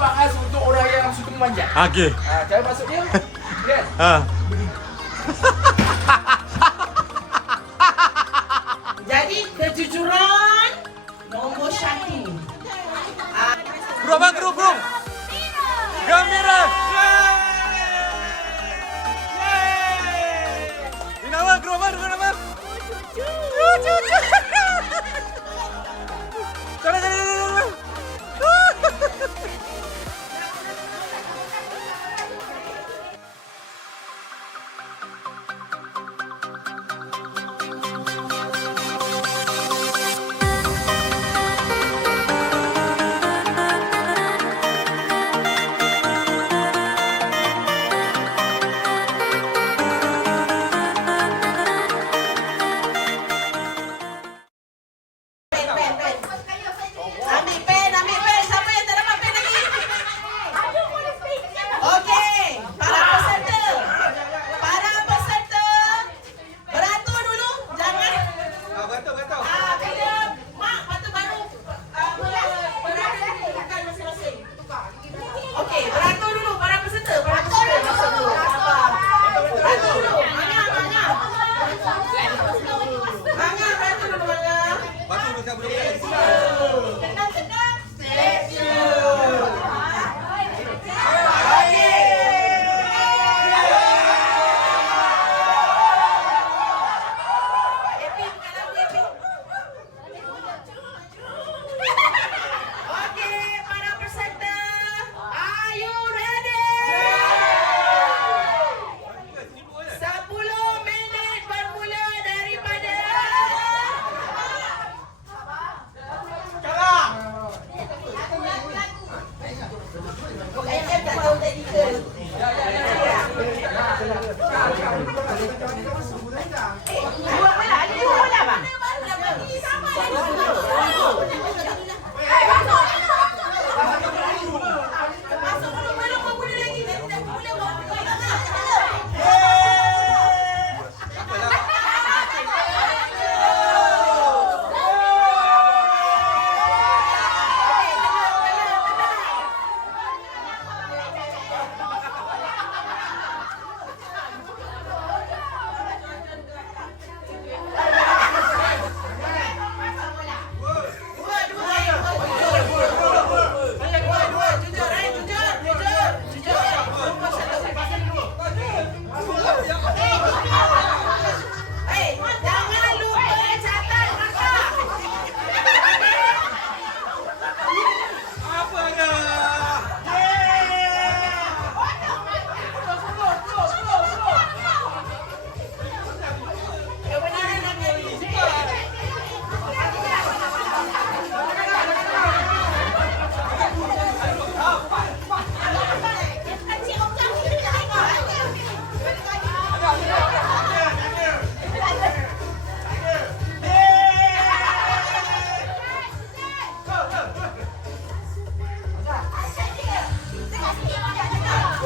lubang khas untuk orang yang suka memanjat. Okey. Cara masuk dia. Dia. Jadi kejujuran nombor 1. Bro, bang, bro. Gembira. Inawa, bro, bang, bang. Cucu.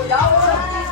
Jalan.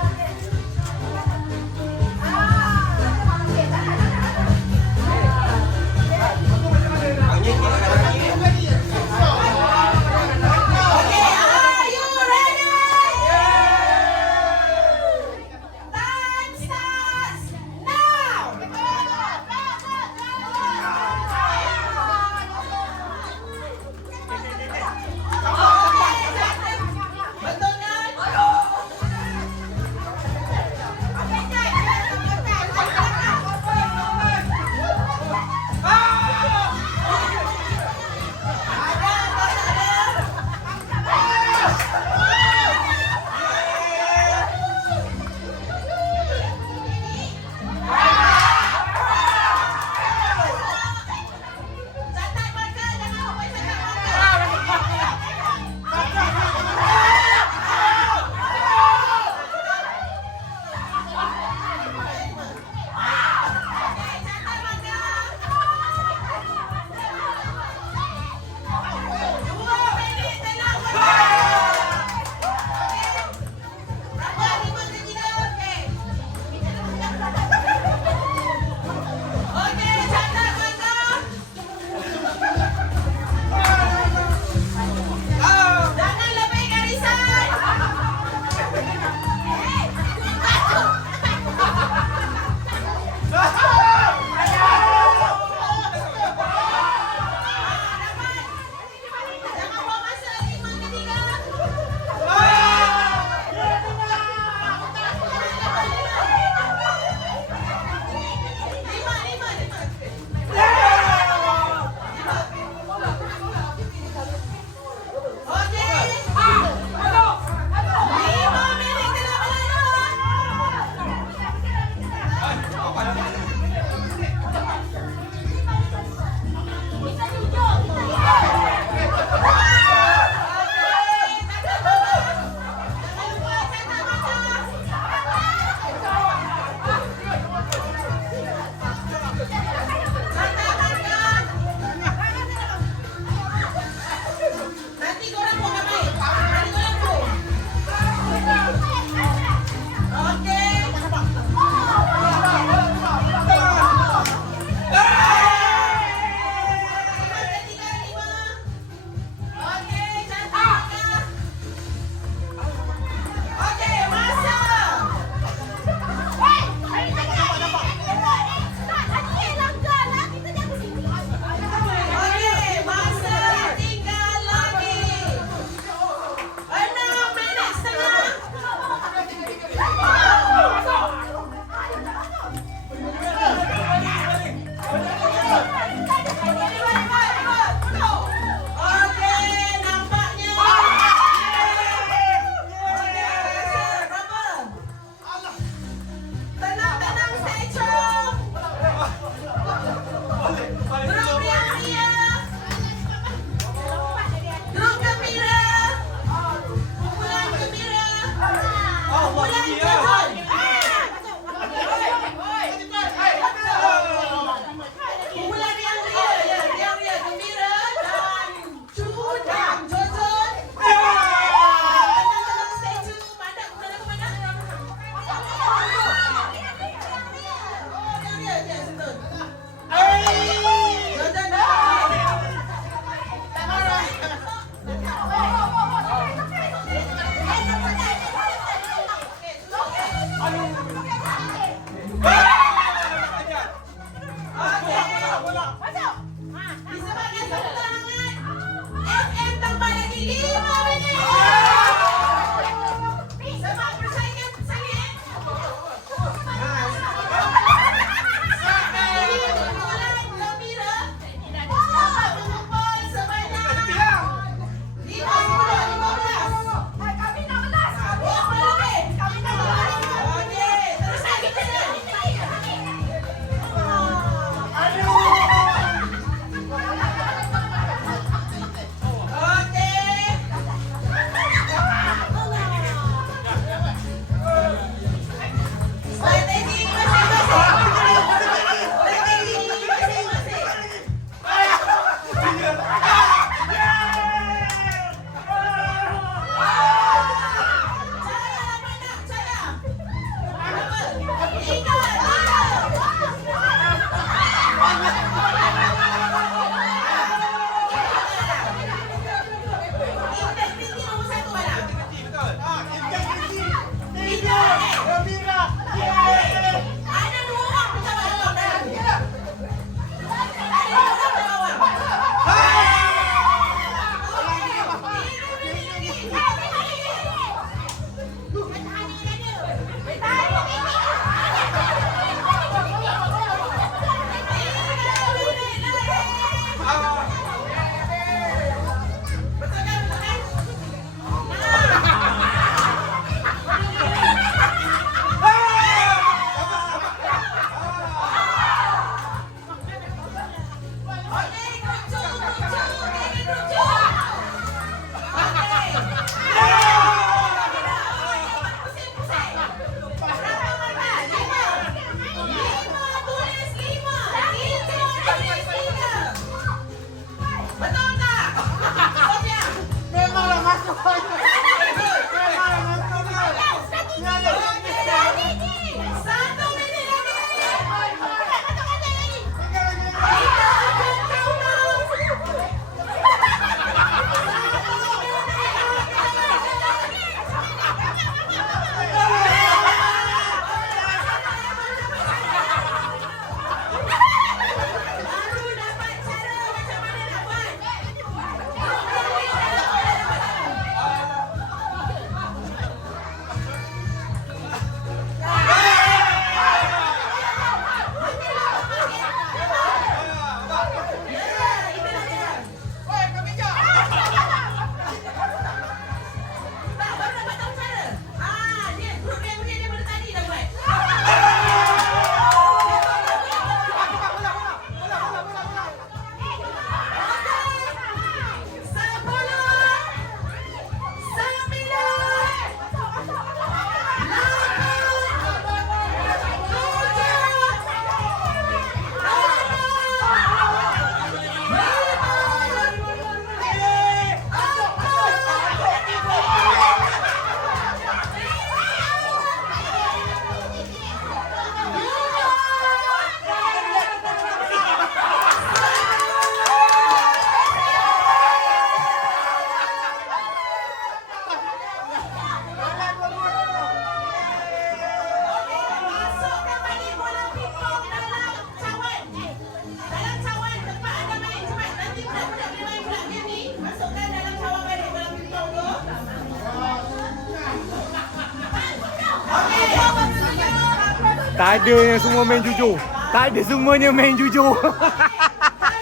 Tak ada yang semua main jujur. Tak ada semuanya main jujur.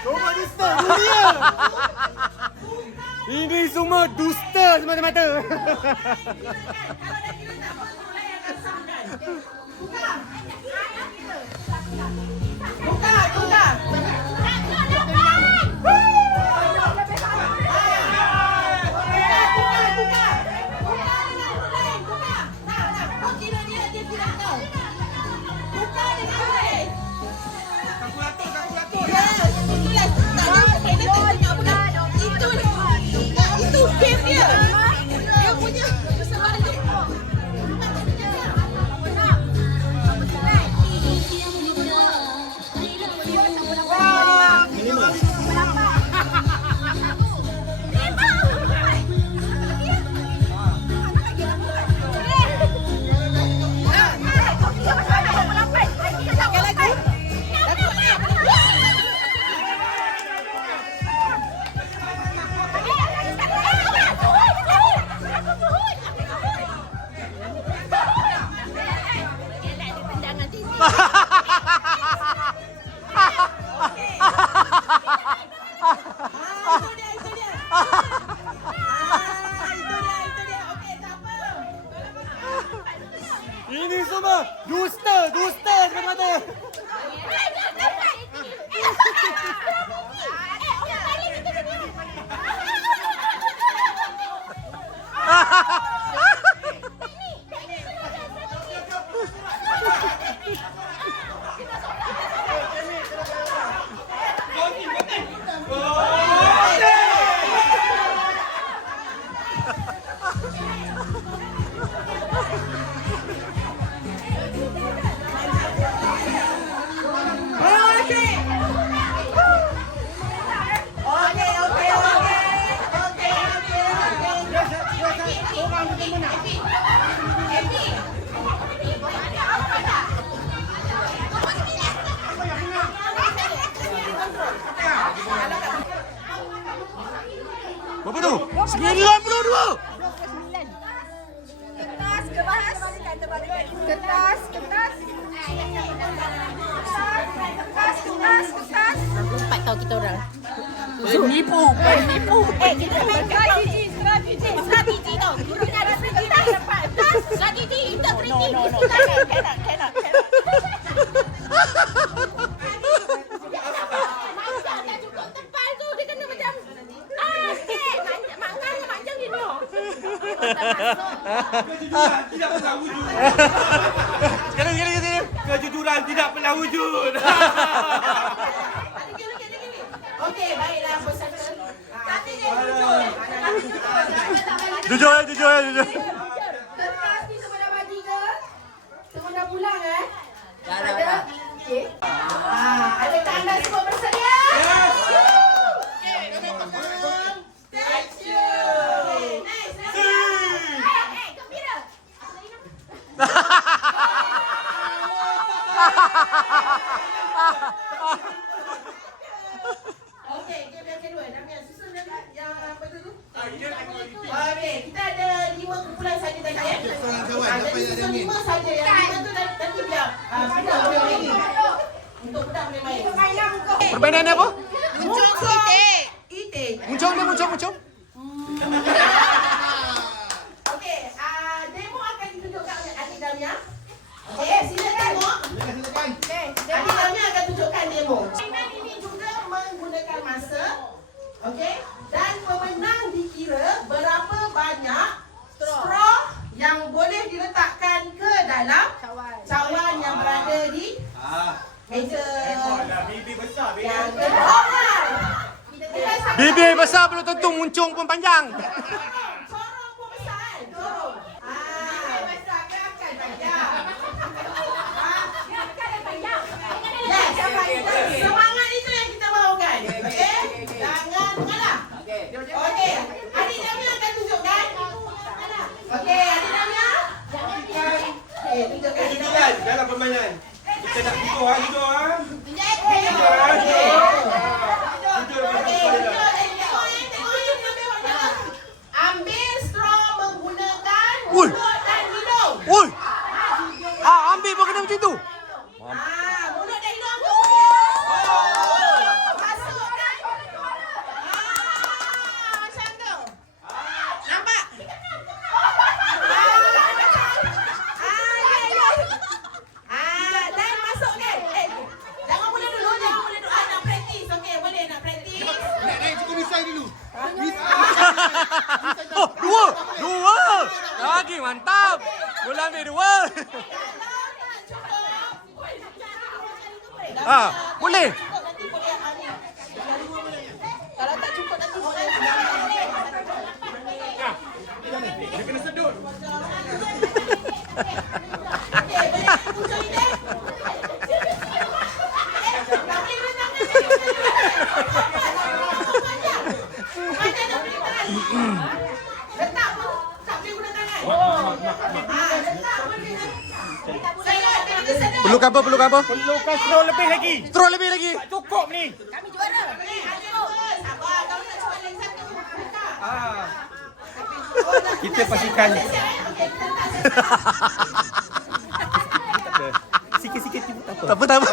Semua dusta dunia. Ini semua dusta semata-mata. Itu game dia. Dia punya kesalahan dia. Ini semua dusta semata-mata. Berapa tu? 92. Kertas, kertas. Kertas, kertas. Kertas. 4 tahun kita orang. Penipu. Kita main strategi tau. Gurunya ada strategi. Strategi, integriti. Cannot. Macam dah cukup tebal tu, dia kena macam manjang dia ni. Tidak pernah wujud. Sekarang. Kejujuran tidak pernah wujud. Okey, baiklah peserta. Tapi dia Jujur. Kertas ni semua dah bagi ke? Semua dah pulang Ada? Okey. adakah anda semua bersedia? Thank you. Gembira. Okey, game yang kedua. Nama yang susun yang apa tu? Okey, kita ada 5 kumpulan saja tadi Jadi susun 5 saja. Yang 5 tu nanti biar budak boleh main. Untuk budak boleh main. Permainan ni apa? Muncung itik. Itik. Muncung. Okey, demo akan ditunjukkan oleh Adik Damia. Okey, sila tengok. Adik Damia akan tunjukkan demo. Permainan ini juga menggunakan masa. Okey, dan pemenang dikira berapa banyak straw yang boleh diletakkan ke dalam cawan yang berada di meja Bibi besar. yang kedua. Bibir besar belum tentu muncung pun panjang. Corong pun besar. Corong. Besar ke akan panjang? Yes. Semangat itu yang kita mahukan. Okey? Jangan mengalah. Okey. Adik Damia akan tunjukkan. Okey, Adik Damia. Okey, tunjukkan. Kejujuran dalam permainan. Kita nak jujur. Ambil straw menggunakan Ui. mulut dan hidung. Oi. Ambil pun kena macam tu. lagi, mantap. Bola ambil 2. Boleh. Kalau tak cukup nanti boleh. Dia kena sedut. Okey, boleh pucuk ini. Kami renang ni. Mana nak berikan? Letak pun tak boleh guna tangan. Letak pun dia. Saya ada kita sedut. Perlukan apa? Perlukan straw lebih lagi. Straw lebih lagi. Tak cukup ni. Kami juara. Sabar, kalau nak cuba lagi satu. Kita pastikan. Sikit-sikit tiba tak apa. Tak apa.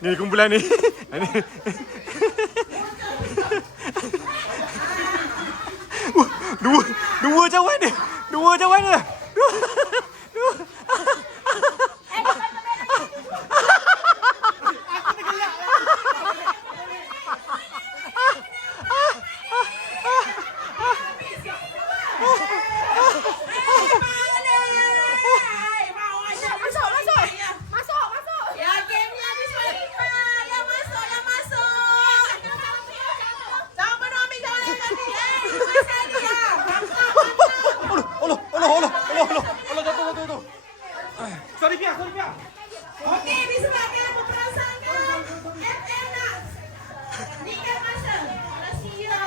Ni kumpulan ni. Dua cawan dia. Sorry Pia. Okey, disebabkan peperasankan FM nak nikah masa.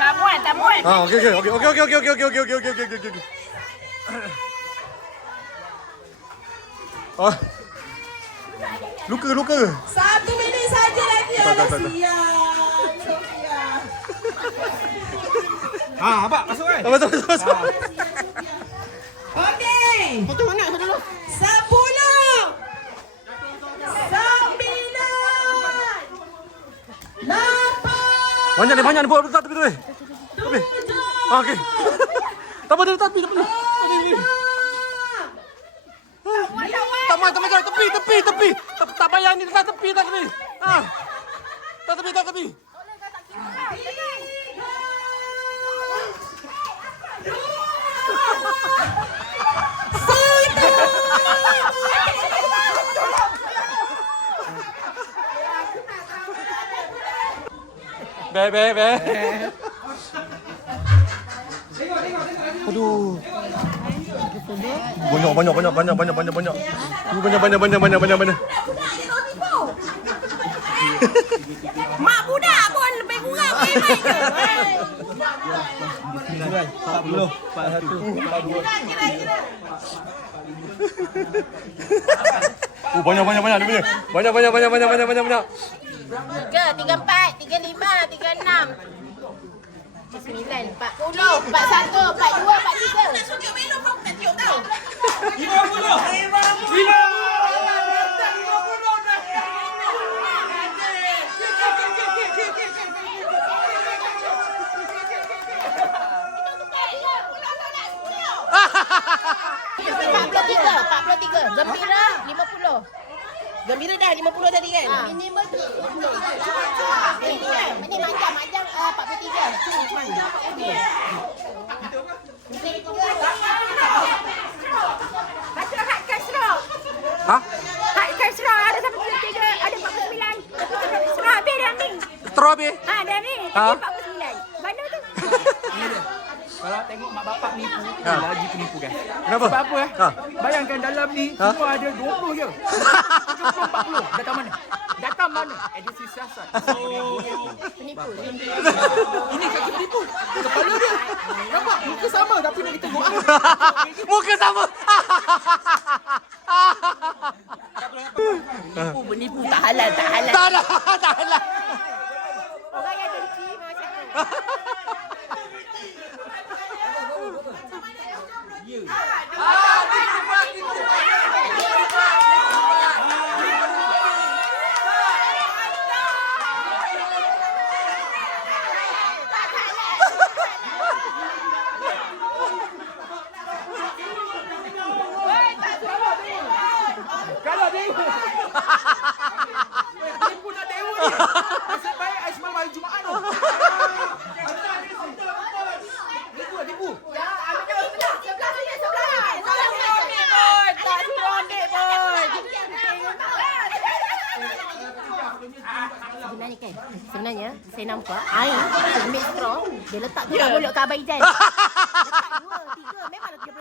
Tak muat. Okey. Oh. Luka. 1 minit saja lagi. Tak. Sofia. Abang masuk kan? Masuk. Okey. Foto mana dulu? 10 9 8 Banyak ni buat letak tepi tu. Okey. Tak apa tepi. Tak macam tepi. Tak payah ni letak tepi. Tak tepi. Be. Aduh. Banyak. Banyak. Mak budak pun lebih kurang main ke? 40, 41. Kira-kira. Banyak dia punya. Banyak. 3, 34, 35, 36. 9, 40, 41, 42, 43. Suka belok kau tak tiup tau. 43. Gembira 50. Gembira dah 50 tadi kan? Ini betul. Ini macam 43. Macam hak kasrah. Hah? Hak kasrah ada 43, ada 49. Kasrah habis dah ni. Terobi? Ha dah ni. Ha? Tadi 49. Mana tu? Kalau tengok mak bapak nipu, lagi penipu kan. Kenapa? Sebab apa Ha. Bayangkan dalam ni semua ada 20 je. 30, 40. Datang mana? Datang mana? Edisi siasat. Penipu. Ini kaki penipu. Kepala dia. Nampak? Muka sama tapi nak kita buat. Muka sama. Penipu tak halal. Tak ada. Orang yang dengki macam tu. Kalau dewa. Penipu nak dewa ni. Nasib baik Aismal mari Jumaat tu. Tipu. Sebenarnya saya nampak air ambil straw dia letak tu mulut ke Abang Izan. Letak 2, 3 memanglah 33.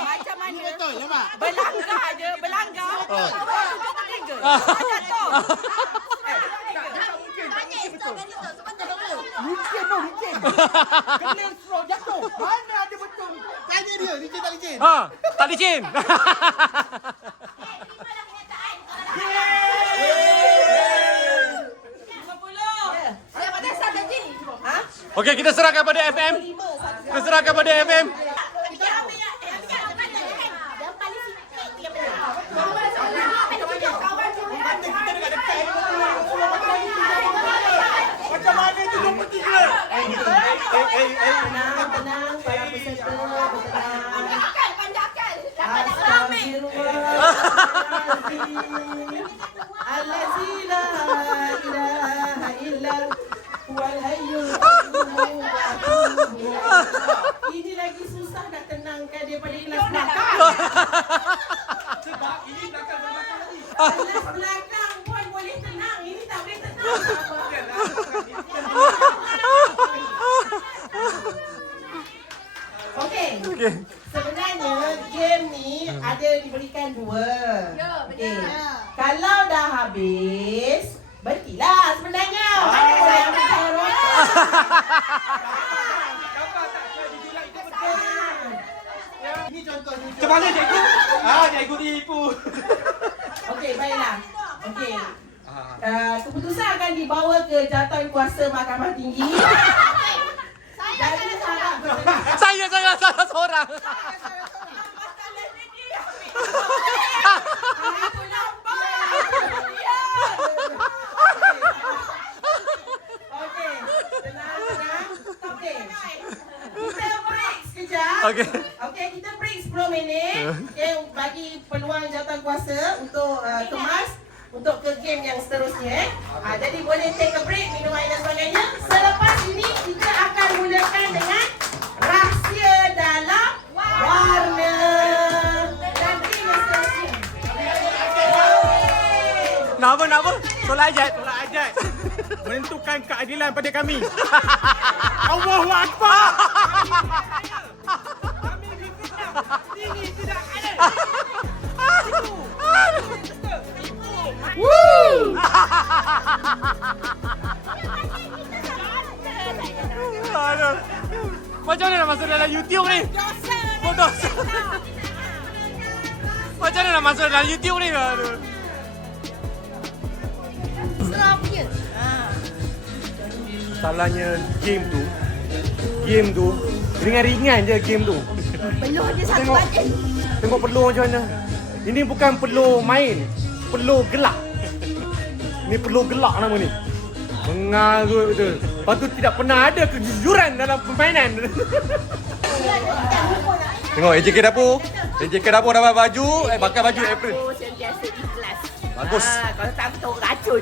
Macam mana? Betul lah mak. Berlanggar je, berlanggar. Awak tu tak tengok. Jatuh. Mungkin. Kena straw jatuh. Mana ada betul? Tanya dia, licin tak licin? Ha, tak licin. Okey, kita serahkan pada FM. Kita serahkan pada FM. Macam mana tu 23? Tenang para peserta, bertenang. Panjakan. Al-lazila ilaha illa huwal hayyul qayyum. Ini lagi susah nak tenangkan daripada kelas belakang. Sebab ini belakang-belakang lagi. Kelas belakang pun boleh tenang. Ini tak boleh tenang. Okey. Sebenarnya game ni ada diberikan 2. Okey. Kalau dah habis, berhentilah sebenarnya. Mana saya ambil taruh? Ini contoh. Macam mana cikgu? Cikgu tipu. Okey, baiklah. Okey. Keputusan akan dibawa ke Jawatan Kuasa Mahkamah Tinggi. Jadi harap Saya salah seorang. Okey, tenang. Okey. Kita break sekejap. Okey. Okey, kita break 10 minit. Okey, bagi peluang Jawatan Kuasa untuk kemas untuk ke game yang seterusnya. Jadi boleh take a break, minum air dan sebagainya. Selepas ini kita akan mulakan dengan rahsia dalam warna. Dan game yang seterusnya. Nama? Solat ajat. Solat ajat. Menentukan keadilan pada kami. Allahu Akbar. Kami difitnah. Ini tidak adil. Tipu. Aduh. Macam mana nak masuk dalam YouTube ni? Bodoh. Macam mana nak masuk dalam YouTube ni? Aduh. Salahnya game tu ringan-ringan je game tu. Peluh dia satu badan. Tengok peluh macam mana. Ini bukan peluh main, peluh gelak. Ni peluh gelak nama ni. Mengarut betul. Lepas tu tidak pernah ada kejujuran dalam permainan. Tengok AJK dapur. AJK dapur dapat baju, pakai baju April. Aku sentiasa ikhlas. Bagus. Kalau tak betul racun.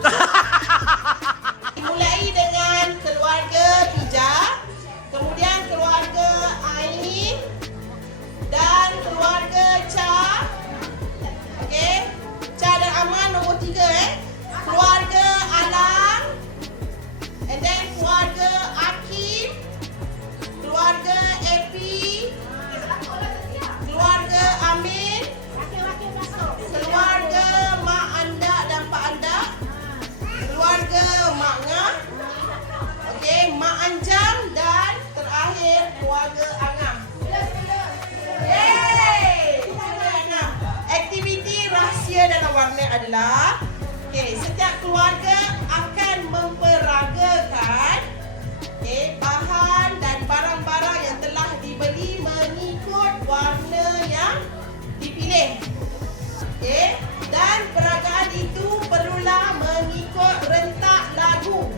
Dimulai dengan keluarga Pija, kemudian keluarga Ain dan keluarga Cha. Okey. Cha dan Aman nombor 3 Keluarga Alang. And then keluarga Akim, keluarga Epi, keluarga Amin, keluarga Mak Anda dan Pak Anda, keluarga Mak Ngah, okey, Mak Anjam dan terakhir keluarga Angam. Yeay! Keluarga Angam. Aktiviti rahsia dalam warnet adalah setiap keluarga akan memperagakan bahan dan barang-barang yang telah dibeli mengikut warna yang dipilih. Dan peragaan itu perlulah mengikut rentak lagu.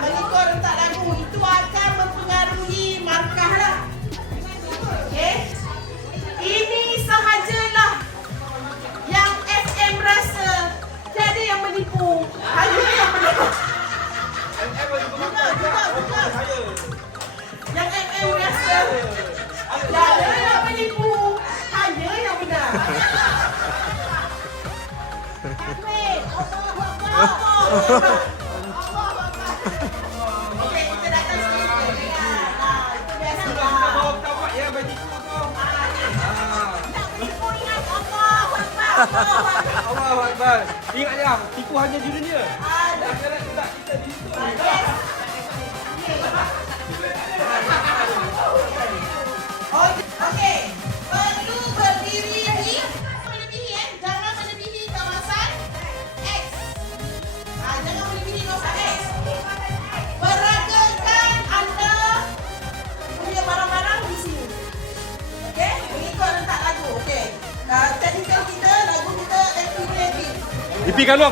Mengikut rentak lagu itu akan mempengaruhi markah lah. Ini sahajalah yang FM rasa tiada yang menipu. Hanya yang menipu. Yang FM rasa tiada yang menipu. Hanya yang benar. Takbir. Allahu Akbar. Okey, kita datang sikit. Itu biasa lah. Tamat ya baju tu. Tak menipu ingat Allahu Akbar. Allahu Akbar. Ingat je, tipu hanya di dunia. Aduh. Jangan tidak kita di situ. Okey. Perlu berdiri di melebihi jangan melebihi kawasan X. Jangan melebihi kawasan X. Peragakan anda punya barang-barang di sini. Okey, mengikut rentak lagu. Okey. Technical kita lagu kita active. Ipi kat luar.